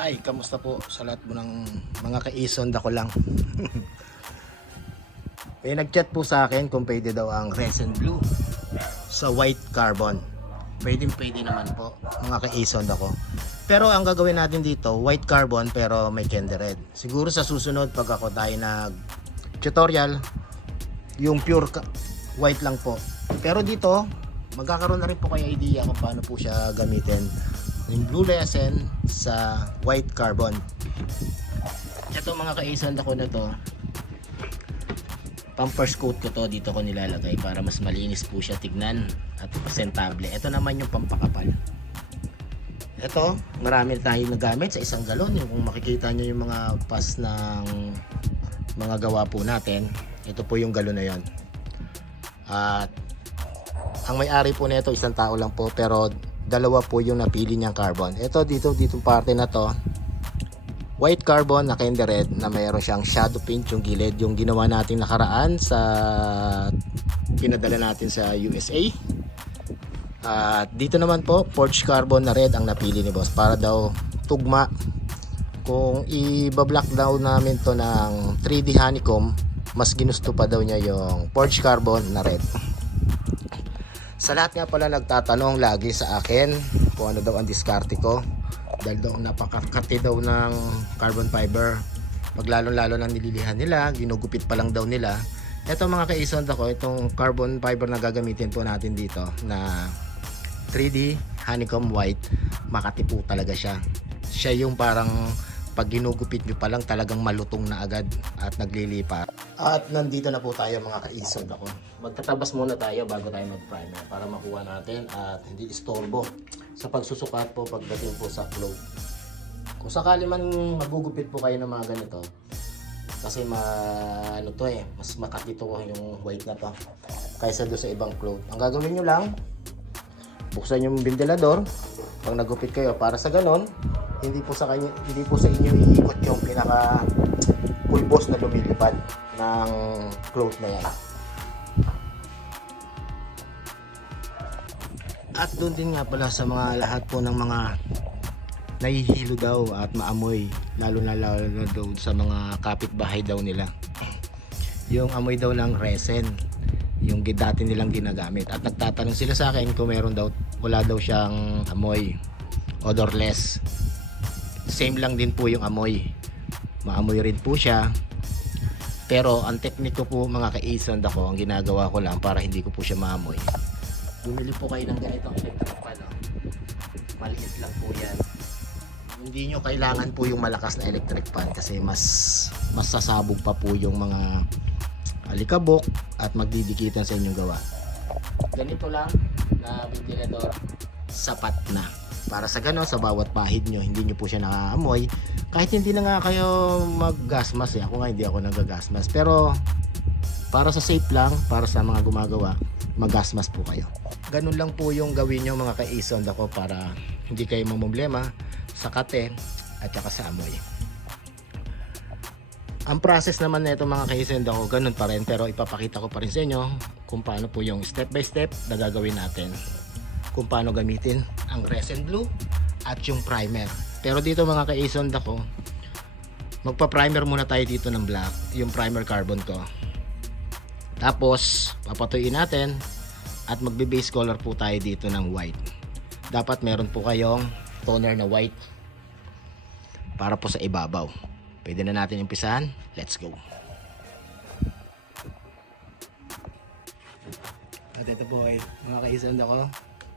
Hi, kamusta po sa lahat mo ng mga kaison ako lang. May nag-chat po sa akin kung pwede daw ang resin blue sa white carbon. Pwede naman po mga kaison ako. Pero ang gagawin natin dito, white carbon pero may candy red. Siguro sa susunod pag ako tayo nag tutorial, yung pure white lang po. Pero dito, magkakaroon na rin po kayo idea kung paano po siya gamitin. Yung blue resin sa white carbon. Ito mga kaison ako na to, pampers coat ko to, dito ko nilalagay para mas malinis po siya tignan at presentable. Ito naman yung pampakapal. Ito, marami tayong nagamit sa isang galon. Yung kung makikita nyo yung mga pas ng mga gawa po natin, ito po yung galon na yon. At ang may-ari po nito isang tao lang po, pero dalawa po yung napili niyang carbon. Ito dito parte na to, white carbon na candy red na mayroon siyang shadow paint yung gilid, yung ginawa natin nakaraan sa pinadala natin sa USA. At dito naman po forged carbon na red ang napili ni boss para daw tugma. Kung i-block daw namin to ng 3D honeycomb, mas ginusto pa daw niya yung forged carbon na red. Sa lahat nga pala nagtatanong lagi sa akin kung ano daw ang diskarte ko, dahil daw napakakati daw ng carbon fiber, pag lalo nang nililihan nila, ginugupit pa lang daw nila. Ito mga kaison ako, itong carbon fiber na gagamitin po natin dito na 3D honeycomb white, makati po talaga siya. Siya yung parang pag ginugupit nyo pa lang talagang malutong na agad at naglilipat. At nandito na po tayo mga kaison ako. Magtatabas muna tayo bago tayo mag-primer para makuha natin at hindi istorbo sa pagsusukat po pagdating po sa cloth. Kung sakali man magugupit po kayo ng mga ganito, kasi mas makapito yung white na to kaysa do sa ibang cloth. Ang gagawin nyo lang, buksan yung ventilador pag nagupit kayo para sa ganon, hindi po sa inyo iikot yung pinaka pulbos na lumilipad ng cloth na yan. At doon din nga pala sa mga lahat po ng mga nahihilo daw at maamoy, lalo na daw sa mga kapitbahay daw nila, yung amoy daw ng resin, yung dati nilang ginagamit, at nagtatanong sila sa akin kung wala daw siyang amoy, odorless. Same lang din po yung amoy, maamoy rin po siya. Pero ang technique ko po mga kaison ako, ang ginagawa ko lang para hindi ko po siya maamoy, bumili po kayo ng ganitong electric fan, maliit lang po yan. Hindi nyo kailangan po yung malakas na electric fan kasi mas sasabog pa po yung mga alikabok at magdidikitan sa inyong gawa. Ganito lang na ventilador, sapat na para sa gano'n, sa bawat pahid nyo hindi nyo po siya nakaamoy. Kahit hindi na nga kayo mag-gas mask, ako nga hindi ako nag-gas mask, pero para sa safe lang, para sa mga gumagawa, mag-gas mask po kayo. Ganun lang po yung gawin nyo mga kaison ako para hindi kayo mamumblema sa kate at saka sa amoy. Ang process naman nito mga kaison ako, ganun pa rin, pero ipapakita ko pa rin sa inyo kung paano po yung step by step na gagawin natin, kung paano gamitin ang resin blue at yung primer. Pero dito mga kaison ako, magpa-primer muna tayo dito ng black, yung primer carbon ko. Tapos papatuyin natin at magbe-base color po tayo dito ng white. Dapat meron po kayong toner na white para po sa ibabaw. Pwede na natin umpisahan. Let's go. At ito po ay mga kaison ako,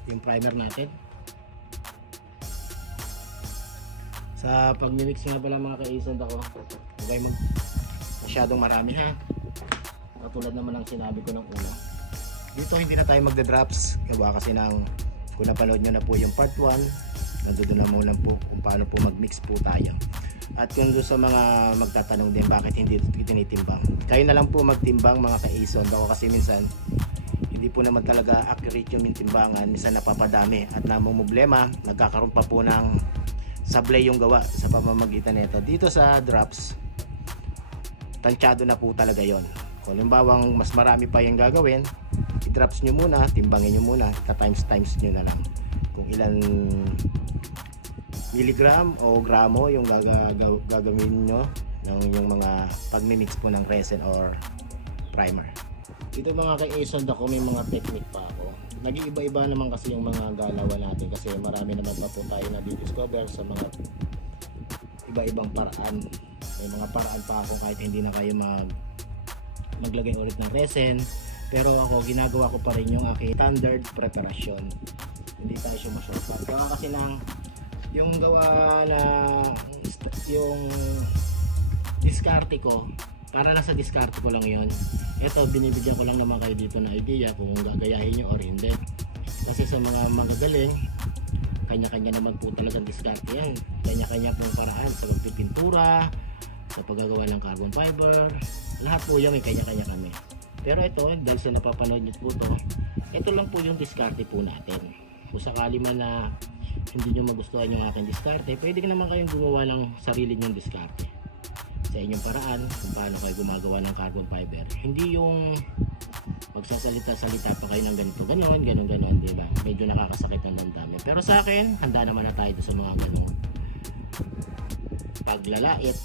yung primer natin. Sa pag-mix nga pala mga kaison ako, huwag kayo masyadong marami ha. Katulad naman ang sinabi ko ng una. Dito hindi na tayo magda-drops. Gawa kasi kung napanood nyo na po yung part 1, nandoon na muna po kung paano po mag-mix po tayo. At kung doon sa mga magtatanong din bakit hindi tinitimbang, kayo na lang po magtimbang mga kaison ako, kasi minsan hindi po naman talaga accurate yung timbangan. Minsan napapadami at namumblema, nagkakaroon pa po ng sablay yung gawa sa pamamagitan nito. Dito sa drops, tansyado na po talaga yon. Kung halimbawang mas marami pa yung gagawin, i-drops nyo muna, timbangin nyo muna, times nyo na lang kung ilan milligram o gramo yung gagawin nyo ng yung mga pagmimix po ng resin or primer. Dito mga ka-Ason ako, may mga technique pa ako. Nag-iiba-iba naman kasi yung mga galawan natin kasi marami naman pa po tayo na di-discover sa mga iba-ibang paraan. May mga paraan pa ako kahit hindi na kayo maglagay ulit ng resin, pero ako ginagawa ko pa rin yung aking standard preparasyon. Hindi tayo sumasurpat. Gawa kasi lang yung gawa na yung diskarte ko, para lang sa diskarte ko lang yun. Ito, binibigyan ko lang naman kayo dito na idea kung gagayahin nyo or hindi. Kasi sa mga magagaling, kanya-kanya naman po talagang diskarte yan. Kanya-kanya pong paraan sa pagpipintura, sa paggagawa ng carbon fiber, lahat po yan may kanya-kanya kami. Pero ito, dahil sa napapanood nyo po ito lang po yung diskarte po natin. Kung sakali man na hindi nyo magustuhan yung aking diskarte, pwede naman kayong gumawa ng sarili nyong diskarte sa inyong paraan kung paano kayo gumagawa ng carbon fiber. Hindi yung magsasalita-salita pa kayo ng ganito, ganon, diba? Medyo nakakasakit ng damdamin. Pero sa akin, handa naman na tayo sa mga ganon paglalait.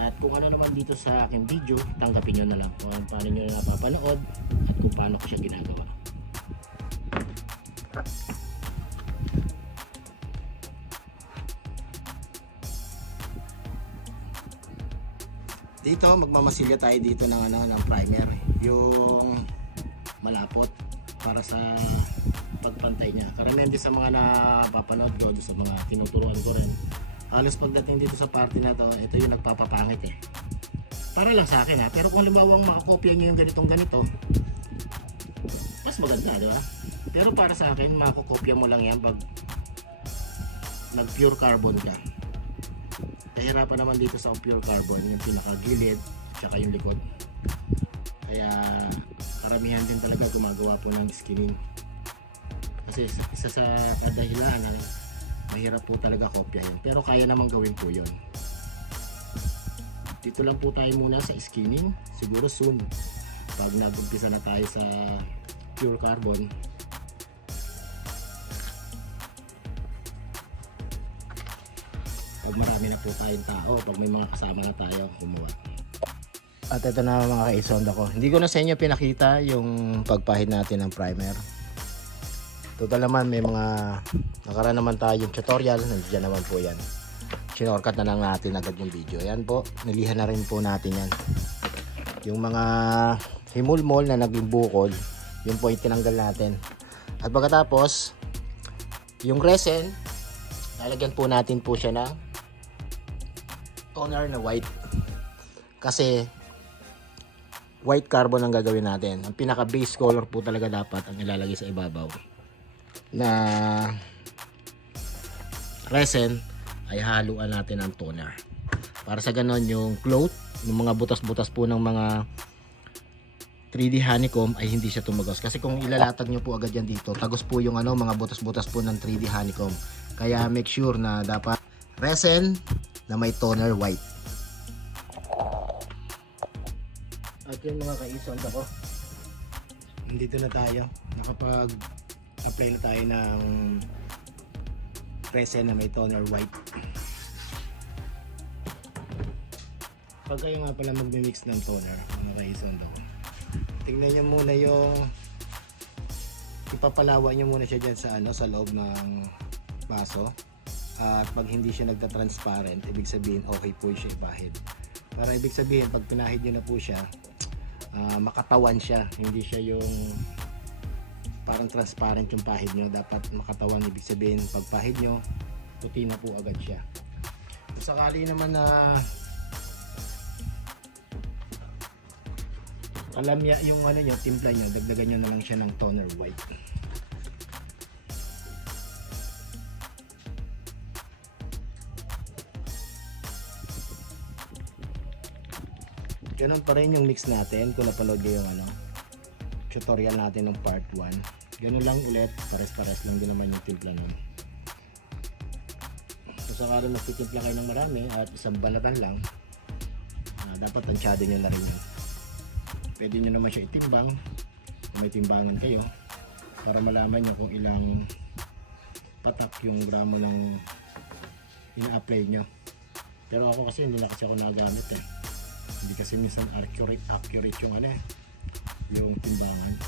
At kung ano naman dito sa aking video, tanggapin nyo na lang kung paano nyo na napapanood at kung paano ko siya ginagawa. Dito magmamasilya tayo dito ng primer, yung malapot para sa pagpantay niya. Karamihan din sa mga napapanood ko, sa mga tinuturuan ko rin, halos pagdating dito sa parte na to, ito yung nagpapapangit para lang sa akin pero kung halimbawa makakopya nyo yung ganito, mas maganda, di ba? Pero para sa akin, makakopya mo lang yan pag nag pure carbon ka. Kahirapan naman dito sa pure carbon, yung pinakagilid tsaka yung likod. Kaya karamihan din talaga gumagawa po ng skinning. Kasi isa sa kadahilan na mahirap po talaga kopya yun. Pero kaya naman gawin po yun. Dito lang po tayo muna sa skinning. Siguro soon, pag nag-umpisa na tayo sa pure carbon, pag marami na po tayong tao, pag may mga kasama na tayo gumawa. At ito na mga ka-Ason ako. Hindi ko na sa inyo pinakita yung pagpahid natin ng primer. Total naman may mga nakaraan naman tayong tutorial, nandiyan naman po yan. Sinorkat na lang natin agad yung video. Yan po, nilihan na rin po natin yan. Yung mga himulmol na naging bukol, yun po yung tinanggal natin. At pagkatapos, yung resin, lalagyan po natin po siya ng toner na white. Kasi white carbon ang gagawin natin. Ang pinaka base color po talaga dapat ang ilalagay sa ibabaw na resin ay haluan natin ng toner. Para sa ganon yung cloth, yung mga butas-butas po ng mga 3D honeycomb ay hindi siya tumagos. Kasi kung ilalatag nyo po agad yan dito, tagos po yung mga butas-butas po ng 3D honeycomb. Kaya make sure na dapat resin na may toner white. At yun mga ka-Ason ako, dito na tayo, nakapag-apply na tayo ng resin na may toner white. Pag kayo nga pala mag-mix ng toner, mga ka-Ason ako, tingnan nyo muna yung ipapalawa nyo muna siya dyan sa loob ng baso. At pag hindi siya nagta-transparent, ibig sabihin okay po siya ipahid. Para ibig sabihin pag pinahid nyo na po siya, makatawan siya, hindi siya yung parang transparent yung pahid nyo. Dapat makatawan, ibig sabihin pag pahid nyo, puti na po agad siya. Kung sakali naman na alam niya yung nyo, timpla nyo, dagdagan nyo na lang siya ng toner white. Ganun pa rin yung mix natin. Kung napanood nyo yung tutorial natin ng part 1, ganun lang ulit, pares-pares lang din naman yung timpla nun. So sakali magtitimpla kayo ng marami at isang balatan lang, dapat tansyado nyo na rin yun. Pwede nyo naman siya itimbang kung may timbangan kayo para malaman nyo kung ilang patak yung gramo ng ina-apply nyo. Pero ako kasi hindi na kasi ako nagamit eh. Hindi kasi minsan accurate yung ano eh, yung timbangan.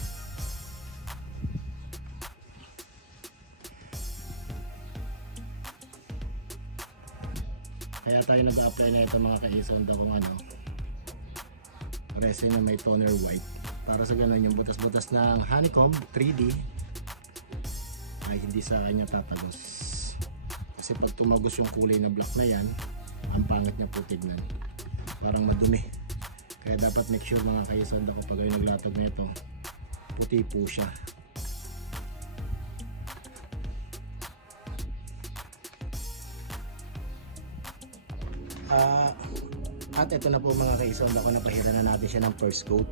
Kaya tayo nag-apply na ito mga ka-Ison kung ano, resin na may toner white. Para sa ganun yung butas-butas ng honeycomb 3D ay hindi sa kanya tatagos. Kasi pag tumagos yung kulay na black na yan, ang pangit niya po tignan. Parang madumi. Kaya dapat make sure mga ka-Ison pag kayo naglatag na ito, puti po siya. At ito na po mga ka-Ison, napahiran na natin siya ng first coat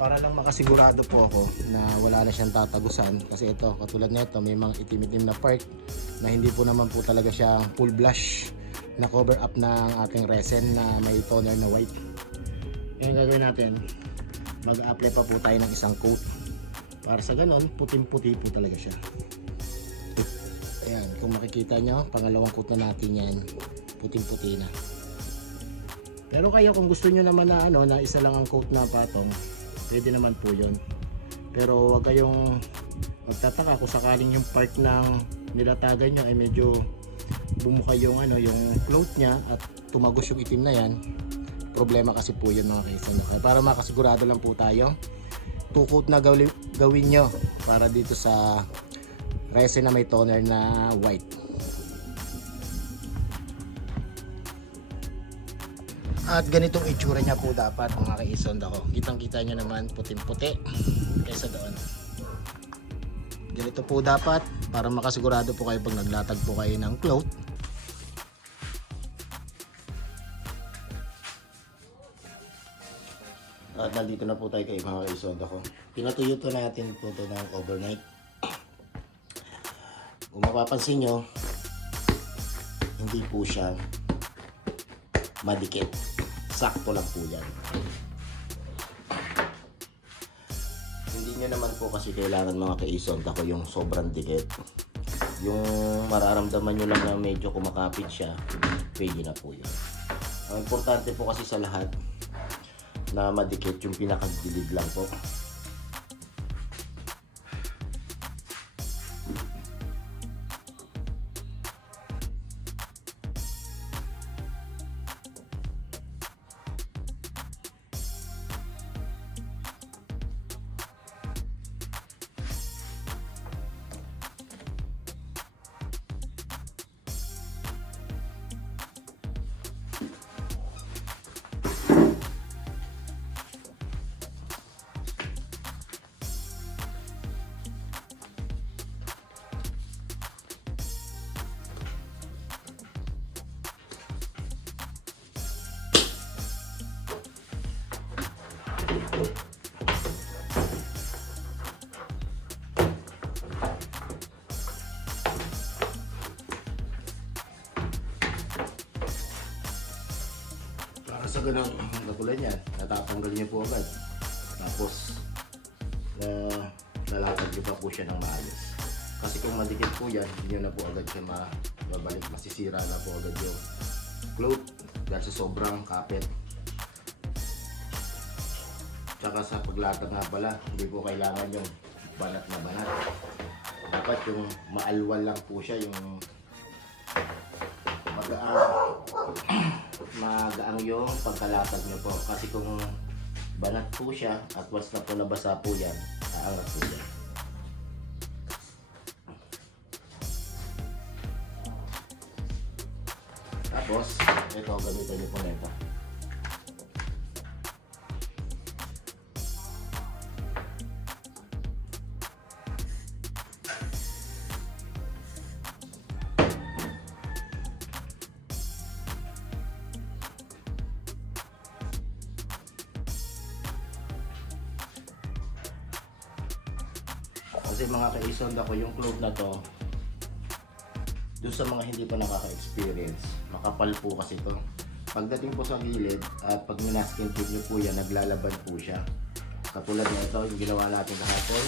para lang makasigurado po ako na wala na siyang tatagusan. Kasi ito, katulad nito, may mga itim-itim na part na hindi po naman po talaga siyang full blush na cover up ng ating resin na may toner na white. Ngayon gagawin natin, mag-apply pa po tayo ng isang coat para sa ganon, puting-puti po talaga siya. Ayan, kung makikita nyo, pangalawang coat na natin yan, puting-puti na. Pero kayo kung gusto nyo naman na ano, na isa lang ang coat na patong, pwede naman po yun. Pero wag kayong magtataka kung sakaling yung part ng nilatagan nyo ay medyo bumuka yung ano, yung float nya at tumagos yung itim na yan. Problema kasi po yun mga ka-Ison. Kaya para makasigurado lang po tayo, 2 coat na gawin nyo para dito sa resin na may toner na white. At ganitong itsura niya po dapat mga ka-Ison ako. Kitang-kita niyo naman puting-puti kaysa doon. Ganito po dapat para makasigurado po kayo pag naglatag po kayo ng cloth. At nandito na po tayo kay mga ka-Ison ako. Pinatuyo to natin po to ng overnight. Kung mapapansin nyo, hindi po siya madikit. Sakto lang po yan. Hindi nyo naman po kasi kailangan mga ka-Ison ako yung sobrang dikit. Yung mararamdaman nyo lang na medyo kumakapit siya, pwede na po yun. Ang importante po kasi sa lahat na madikit yung pinakagilid lang po. Para sa ganang katulad yan, natatanggal niyo po agad. Tapos lalatag niyo pa po siya ng maayos. Kasi kung madikit po yan, hindi nyo na po agad siya mabalik. Masisira na po agad yung cloth dahil sa sobrang kapit. Tsaka sa paglatag nga pala, hindi po kailangan yung banat na banat. Dapat yung maalwal lang po siya, yung magaang yung pagkalatag nyo po. Kasi kung banat po siya at once na po nabasa po yan, aangat po yan. Tapos, ito, gamitin nyo po na ito. Kasi mga ka-Ison ako, yung cloth na to, doon sa mga hindi pa nakaka-experience, makapal po kasi to. Pagdating po sa gilid at pag minaskin tip nyo po yan, naglalaban po siya. Katulad na ito, yung ginawa natin kahapon.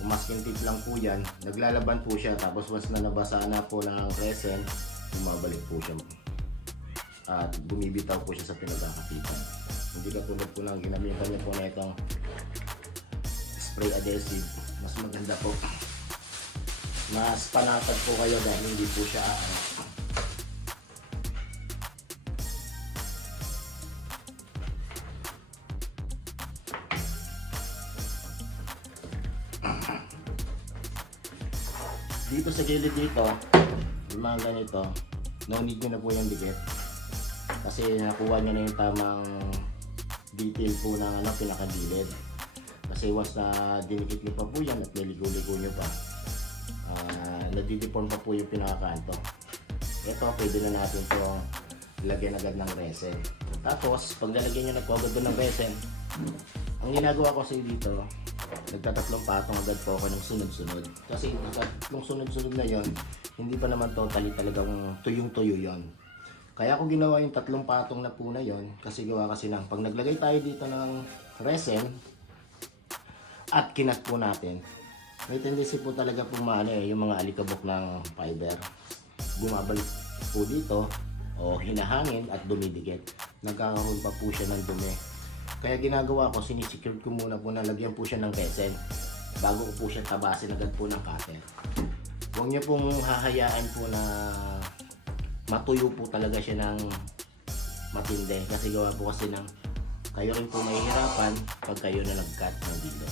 Kung masking tape lang po yan. Naglalaban po siya, tapos once na nabasa na po ng resin, bumabalik po siya at bumibitaw po siya sa pinagkakapitan. Hindi katulad po ng ginamitan niyo po na itong spray adhesive. Mas maganda po, mas panatag po kayo dahil hindi po siya dito sa gilid dito, yung mga ganito, no need nyo na po yung dikit kasi nakuha nyo na yung tamang detail po ng pinakagilid. Kasi once na dinikit nyo pa po yan at niligo-ligo nyo pa, nadideform pa po yung pinakakanto. Ito, pwede na natin ito lagyan agad ng resin. Tapos, pag nalagyan nyo na po agad doon ng resin, ang ginagawa ko kasi dito, nagtatatlong patong agad po ako ng sunod-sunod. Kasi yung sunod-sunod na yon, hindi pa naman totally talagang tuyong-tuyo yon. Kaya ako ginawa yung tatlong patong na po na yon, kasi gawa kasi ng pag naglagay tayo dito ng resin at kinat po natin, may tendency po talaga pumano yung mga alikabok ng fiber. Bumabalik po dito o hinahangin at dumidikit. Nagkakaroon pa po siya ng dumi. Kaya ginagawa ko, sinisecure ko muna po na lagyan po siya ng resin bago ko po siya tabasin agad po ng cutter. Huwag niyo pong hahayaan po na matuyo po talaga siya ng matindi. Kasi gawa po kasi ng kayo rin po mahihirapan pag kayo na nag-cut ng dito.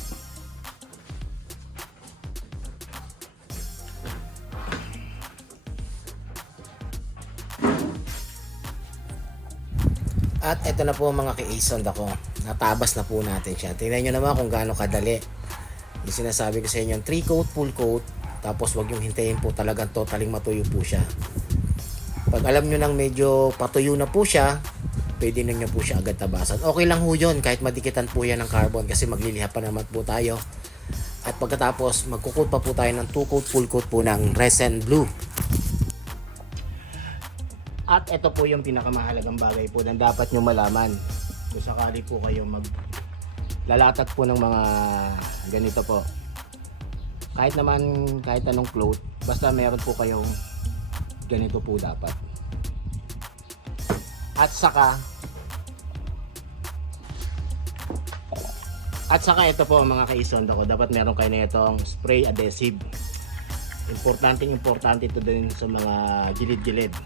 At ito na po mga ka-Aesond ako. Natabas na po natin siya. Tingnan nyo naman kung gaano kadali. Yung sinasabi ko sa inyo, 3 coat, full coat. Tapos wag yung hintayin po talagang totaling matuyo po siya. Pag alam nyo nang medyo patuyo na po siya, pwede na nyo po siya agad tabasan. Okay lang ho yun, kahit madikitan po yan ng carbon kasi magliliha pa naman po tayo. At pagkatapos, magkukot pa po tayo ng 2 coat, full coat po ng resin blue. At ito po yung pinakamahalagang bagay po na dapat nyo malaman kung sakali po kayo maglalatag po ng mga ganito po. Kahit anong cloth, basta meron po kayong ganito po dapat. At saka ito po mga ka-Aesond ako, dapat meron kayo na itong spray adhesive. Importante ito din sa mga gilid-gilid.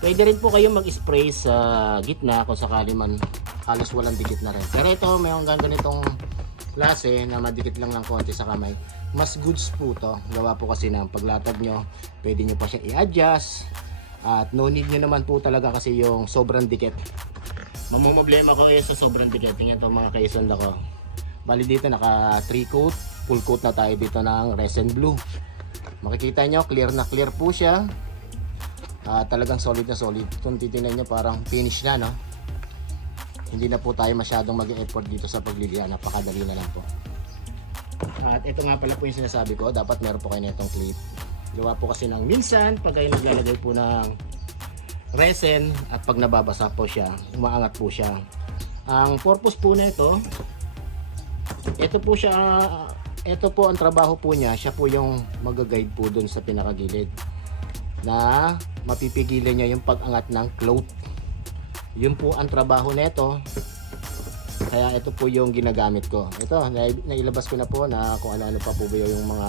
Pwede rin po kayo mag-spray sa gitna kung sakali man halos walang dikit na rin. Pero ito, may ganitong klase na madikit lang ng konti sa kamay. Mas goods po to. Gawa po kasi ng paglatag nyo, pwede nyo pa siya i-adjust. At no need nyo naman po talaga kasi yung sobrang dikit. Mamumblema ko sa sobrang dikit. Tingnan to mga ka-Aesond ako. Bali dito naka 3 coat, full coat na tayo dito ng resin blue. Makikita nyo, clear na clear po siya. Talagang solid na solid. Kung titingnan nyo parang finish na, no? Hindi na po tayo masyadong mag-effort dito sa pagliliha. Napakadali na lang po. At ito nga pala po yung sinasabi ko, dapat meron po kayo na itong clip. Gawa po kasi ng minsan pag kayo naglalagay po ng resin at pag nababasa po siya, umaangat po siya. Ang purpose po na ito po ang trabaho po niya. Siya po yung mag-guide po dun sa pinakagilid na mapipigilan niya yung pag-angat ng cloth. Yun po ang trabaho nito. Kaya ito po yung ginagamit ko. Ito, nailabas ko na po na kung ano-ano pa po ba yung mga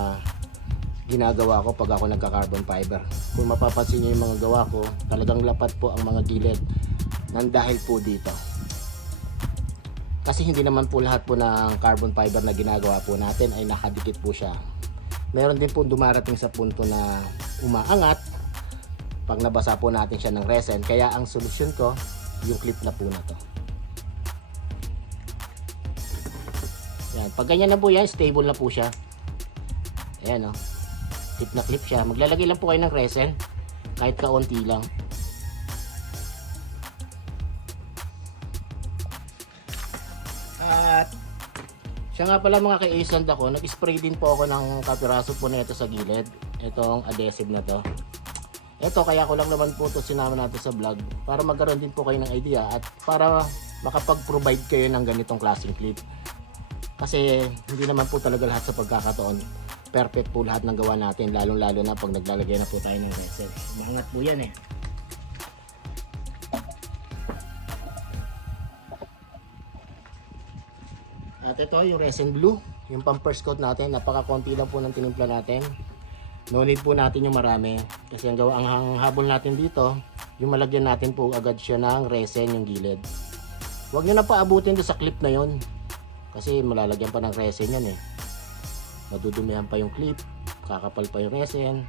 ginagawa ko pag ako nagka-carbon fiber. Kung mapapansin niyo yung mga gawa ko, talagang lapat po ang mga gilid nang dahil po dito. Kasi hindi naman po lahat po ng carbon fiber na ginagawa po natin ay nakadikit po siya. Meron din po dumarating sa punto na umaangat pag nabasa po natin siya ng resin. Kaya ang solusyon ko, yung clip na po na to. Yan. Pag ganyan na po yan, stable na po siya. Ayan o. Clip na clip siya. Maglalagay lang po kayo ng resin. Kahit kaunti lang. At siya nga pala mga ka-Aesond ako, nag-spray din po ako ng kapiraso po na ito sa gilid. Itong adhesive na to. Ito, kaya ko lang naman po ito sinama natin sa vlog para magkaroon din po kayo ng idea at para makapag-provide kayo ng ganitong klaseng clip. Kasi hindi naman po talaga lahat sa pagkakataon perfect po lahat ng gawa natin, lalong-lalo na pag naglalagay na po tayo ng resin. Umangat po yan eh. At ito yung resin blue, yung pang first coat natin, napaka-konti lang po ng tinimpla natin. No need po natin yung marami kasi ang habol natin dito, yung malagyan natin po agad siya ng resin yung gilid. Huwag nyo na paabutin doon sa clip na yon kasi malalagyan pa ng resin yan eh. Madudumihan pa yung clip, kakapal pa yung resin.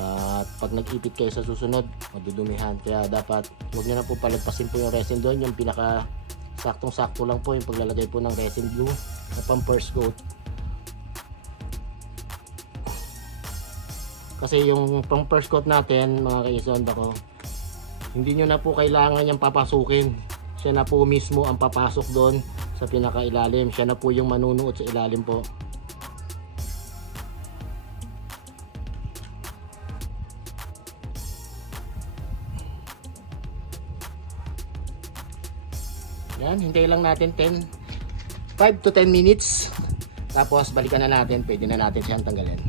At pag nag-ipit kayo sa susunod, madudumihan. Kaya dapat huwag nyo na po palagpasin po yung resin doon. Yung pinaka saktong-sakto lang po yung paglalagay po ng resin blue na pang first coat. Kasi yung pang first coat natin, mga kaisonda ko, hindi nyo na po kailangan yung papasukin. Siya na po mismo ang papasok doon sa pinakailalim. Siya na po yung manunuot sa ilalim po. Yan, hintay lang natin 5 to 10 minutes. Tapos balikan na natin, pwede na natin siyang tanggalin.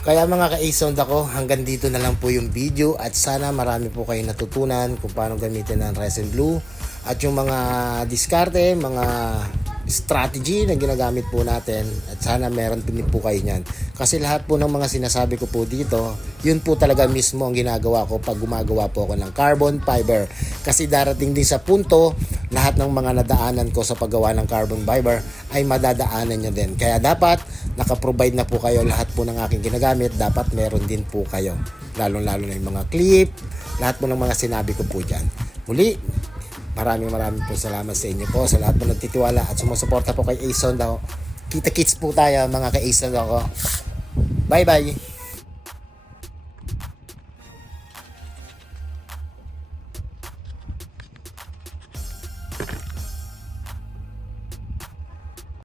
Kaya mga ka-A-Sound ako, hanggang dito na lang po yung video at sana marami po kayo natutunan kung paano gamitin ang resin blue at yung mga diskarte, mga strategy na ginagamit po natin at sana meron din po kayo niyan. Kasi lahat po ng mga sinasabi ko po dito, yun po talaga mismo ang ginagawa ko pag gumagawa po ako ng carbon fiber. Kasi darating din sa punto, lahat ng mga nadaanan ko sa paggawa ng carbon fiber ay madadaanan nyo din. Kaya dapat nakaprovide na po kayo lahat po ng aking ginagamit, dapat meron din po kayo. Lalo-lalo na yung mga clip, lahat po ng mga sinabi ko po dyan. Muli, maraming po salamat sa inyo po, sa lahat po nagtitiwala at sumusuporta po kay A-Sound ako. Kita-kits po tayo mga ka-A-Sound ako. Bye-bye!